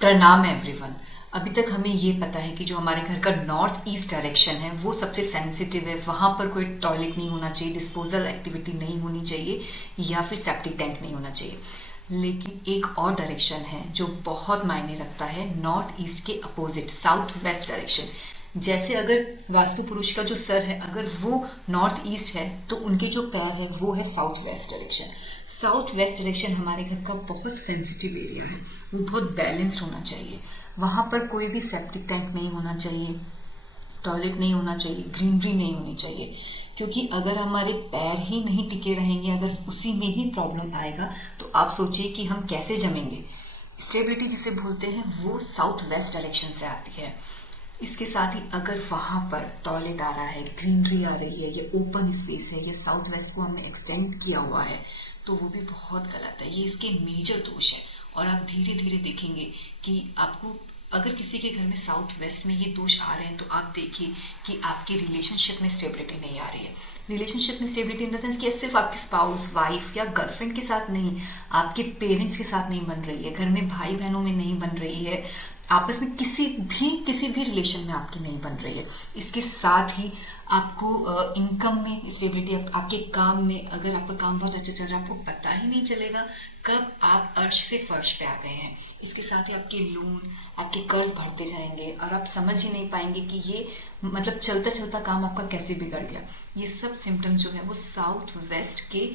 प्रणाम एवरीवन। अभी तक हमें ये पता है कि जो हमारे घर का नॉर्थ ईस्ट डायरेक्शन है वो सबसे सेंसिटिव है। वहां पर कोई टॉयलेट नहीं होना चाहिए, डिस्पोजल एक्टिविटी नहीं होनी चाहिए या फिर सेप्टिक टैंक नहीं होना चाहिए। लेकिन एक और डायरेक्शन है जो बहुत मायने रखता है, नॉर्थ ईस्ट के अपोजिट साउथ वेस्ट डायरेक्शन। जैसे अगर वास्तु पुरुष का जो सर है अगर वो नॉर्थ ईस्ट है तो उनके जो पैर है वो है south west direction. South west direction हमारे घर का बहुत सेंसिटिव एरिया है, वो बहुत बैलेंस्ड होना चाहिए। वहाँ पर कोई भी सेप्टिक टैंक नहीं होना चाहिए, टॉयलेट नहीं होना चाहिए, ग्रीनरी नहीं होनी चाहिए। क्योंकि अगर हमारे पैर ही नहीं टिके रहेंगे, अगर उसी में ही प्रॉब्लम आएगा तो आप सोचिए कि हम कैसे जमेंगे। स्टेबिलिटी जिसे बोलते हैं वो साउथ वेस्ट डायरेक्शन से आती है। इसके साथ ही अगर वहां पर टॉयलेट आ रहा है, ग्रीनरी आ रही है, या ओपन स्पेस है, या साउथ वेस्ट को हमने एक्सटेंड किया हुआ है, तो वो भी बहुत गलत है। ये इसके मेजर दोष है। और आप धीरे धीरे देखेंगे कि आपको अगर किसी के घर में साउथ वेस्ट में ये दोष आ रहे हैं तो आप देखिए कि आपके रिलेशनशिप में स्टेबिलिटी नहीं आ रही है। रिलेशनशिप में स्टेबिलिटी इन द सेंस कि सिर्फ आपके स्पाउस, वाइफ या गर्लफ्रेंड के साथ नहीं, आपके पेरेंट्स के साथ नहीं बन रही है, घर में भाई बहनों में नहीं बन रही है, आपस में किसी भी रिलेशन में आपकी नहीं बन रही है। इसके साथ ही आपको इनकम में स्टेबिलिटी, आपके काम में अगर आपका काम बहुत अच्छा चल रहा है आपको पता ही नहीं चलेगा कब आप अर्श से फर्श पे आ गए हैं। इसके साथ ही आपके लोन, आपके कर्ज बढ़ते जाएंगे और आप समझ ही नहीं पाएंगे कि ये मतलब चलता चलता काम आपका कैसे बिगड़ गया। ये सब सिम्टम्स जो है वो साउथ वेस्ट के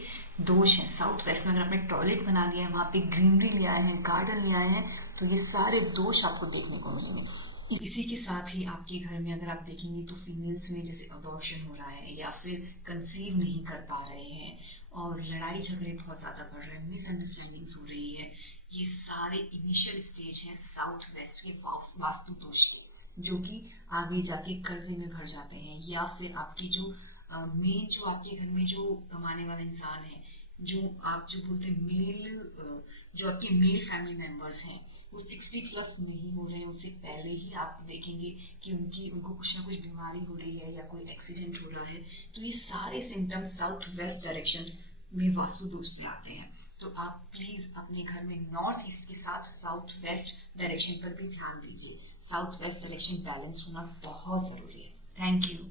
दोष हैं। साउथ वेस्ट में अगर आपने टॉयलेट बना लिया है, वहां पे ग्रीनरी ले आए हैं, गार्डन ले आए हैं, तो ये सारे दोष आपको देखने को मिलेंगे। इसी के साथ ही आपके घर में अगर आप देखेंगे तो फीमेल्स में जैसे अबॉर्शन हो रहा है या फिर कंसीव नहीं कर पा रहे हैं और लड़ाई झगड़े बहुत ज्यादा बढ़ रहे हैं, मिसअंडरस्टैंडिंग्स हो रही है, ये सारे इनिशियल स्टेज है साउथ वेस्ट के वास्तु दोष के, जो कि आगे जाके कर्जे में भर जाते हैं। या फिर आपकी जो मेन जो आपके घर में जो कमाने वाला इंसान है, जो आप जो बोलते हैं मेल, जो आपके मेल फैमिली मेंबर्स हैं वो 60 प्लस नहीं हो रहे हैं, उससे पहले ही आप देखेंगे कि उनको कुछ ना कुछ बीमारी हो रही है या कोई एक्सीडेंट हो रहा है। तो ये सारे सिम्टम्स साउथ वेस्ट डायरेक्शन में वास्तु दोष से आते हैं। तो आप प्लीज अपने घर में नॉर्थ ईस्ट के साथ साउथ वेस्ट डायरेक्शन पर भी ध्यान दीजिए। साउथ वेस्ट डायरेक्शन बैलेंस होना बहुत जरूरी है। Thank you.